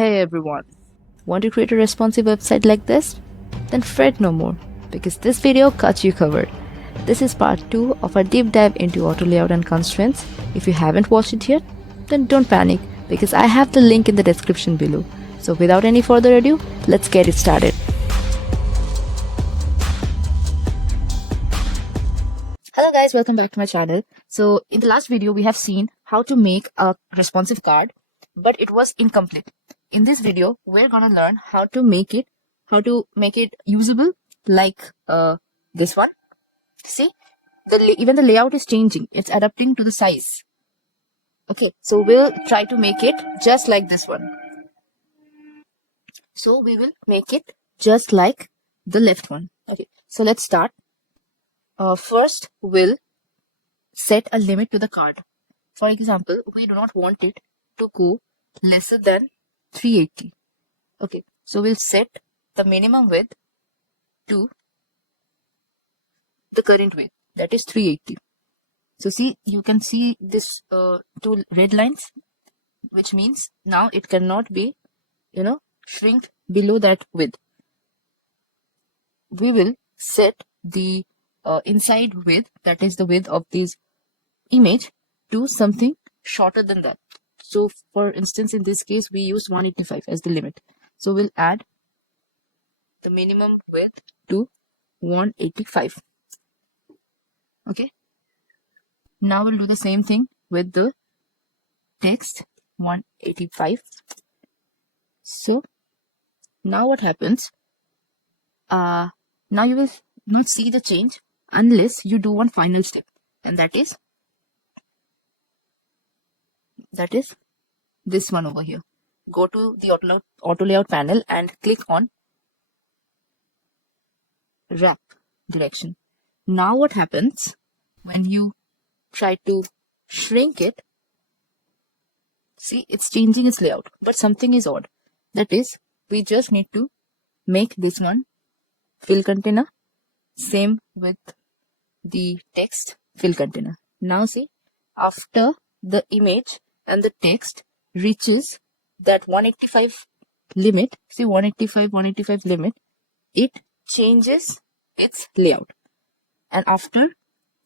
Hey everyone, want to create a responsive website like this? Then fret no more, because this video got you covered. This is part 2 of our deep dive into auto layout and constraints. If you haven't watched it yet, then don't panic, because I have the link in the description below. So without any further ado, let's get it started. Hello guys, welcome back to my channel. So in the last video, we have seen how to make a responsive card, but it was incomplete. In this video, we're gonna learn how to make it usable, like this one. See, even the layout is changing. It's adapting to the size. Okay, so we'll try to make it just like this one. So we will make it just like the left one. Okay, so let's start. First, we'll set a limit to the card. For example, we do not want it to go lesser than 380. Okay, so we'll set the minimum width to the current width, that is 380. So see, you can see this two red lines, which means now it cannot be, shrink below that width. We will set the inside width, that is the width of this image, to something shorter than that. So for instance, in this case, we use 185 as the limit. So we'll add the minimum width to 185. Okay. Now we'll do the same thing with the text, 185. So now what happens? Now you will not see the change unless you do one final step, and that is this one over here. Go to the auto layout panel and click on wrap direction. Now what happens when you try to shrink it? See, it's changing its layout, but something is odd. That is, we just need to make this one fill container, same with the text fill container. Now see, after the image and the text reaches that 185 limit, see 185 limit, it changes its layout. And after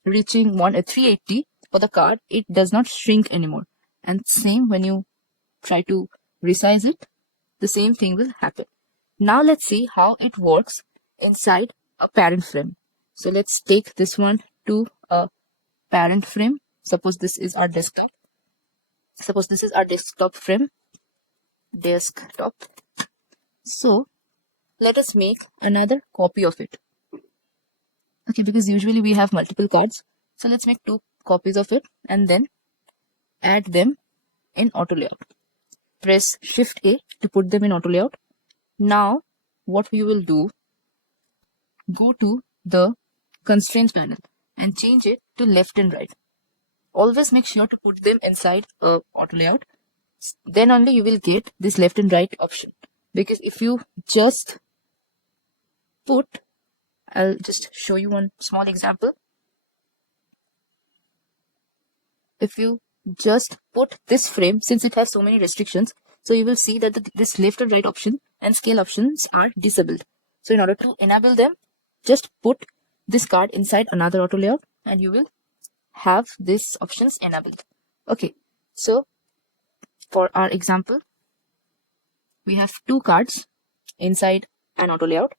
reaching 380 for the card, it does not shrink anymore. And same when you try to resize it, the same thing will happen. Now let's see how it works inside a parent frame. So let's take this one to a parent frame. Suppose this is our desktop. Suppose this is our desktop frame. Desktop. So let us make another copy of it. Okay, because usually we have multiple cards. So let's make 2 copies of it and then add them in auto layout. Press Shift A to put them in auto layout. Now what we will do, go to the constraints panel and change it to left and right. Always make sure to put them inside auto layout. Then only you will get this left and right option. Because if you just put, I'll just show you one small example. If you just put this frame, since it has so many restrictions, so you will see that this left and right option and scale options are disabled. So in order to enable them, just put this card inside another auto layout and you will have these options enabled. Okay, so for our example, we have 2 cards inside an auto layout,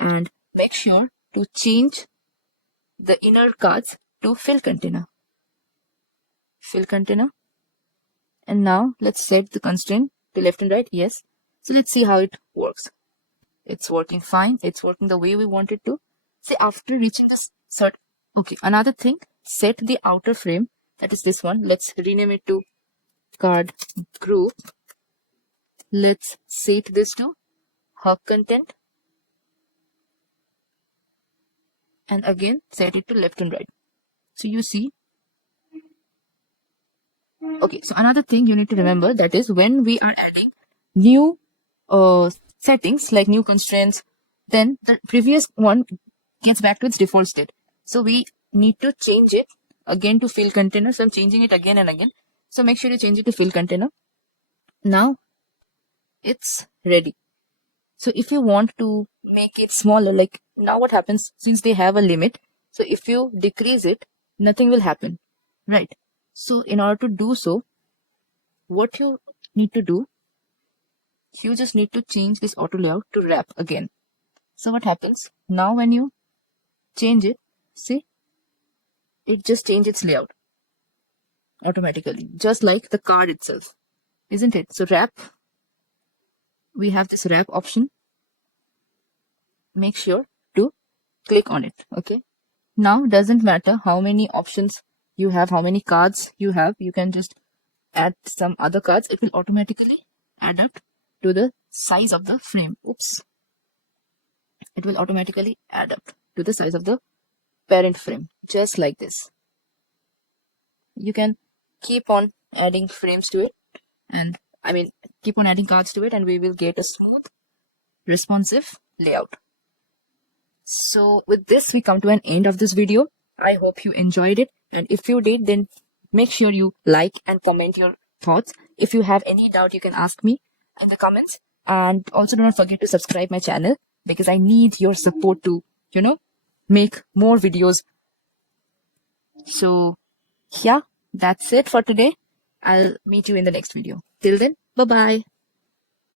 and make sure to change the inner cards to fill container. Fill container. And now let's set the constraint to left and right. Yes. So let's see how it works. It's working fine. It's working the way we want it to. See, after reaching this cert. Okay, another thing, set the outer frame, that is this one. Let's rename it to card group. Let's set this to hub content. And again, set it to left and right. So you see. Okay, so another thing you need to remember, that is when we are adding new settings like new constraints, then the previous one gets back to its default state. So we need to change it again to fill container. So I'm changing it again and again. So make sure you change it to fill container. Now it's ready. So if you want to make it smaller, like now what happens, since they have a limit, so if you decrease it, nothing will happen, right? So in order to do so, what you need to do, you just need to change this auto layout to wrap again. So what happens now when you change it, see, it just changes its layout automatically, just like the card itself, isn't it? So wrap, we have this wrap option. Make sure to click on it. Okay, now doesn't matter how many options you have, how many cards you have, you can just add some other cards. It will automatically adapt to the size of the frame. Oops, it will automatically adapt to the size of the parent frame, just like this. You can keep on adding frames to it, and keep on adding cards to it, and we will get a smooth, responsive layout. So with this, we come to an end of this video. I hope you enjoyed it, and if you did, then make sure you like and comment your thoughts. If you have any doubt, you can ask me in the comments, and also do not forget to subscribe my channel, because I need your support to, make more videos. So yeah, that's it for today. I'll meet you in the next video. Till then, bye bye.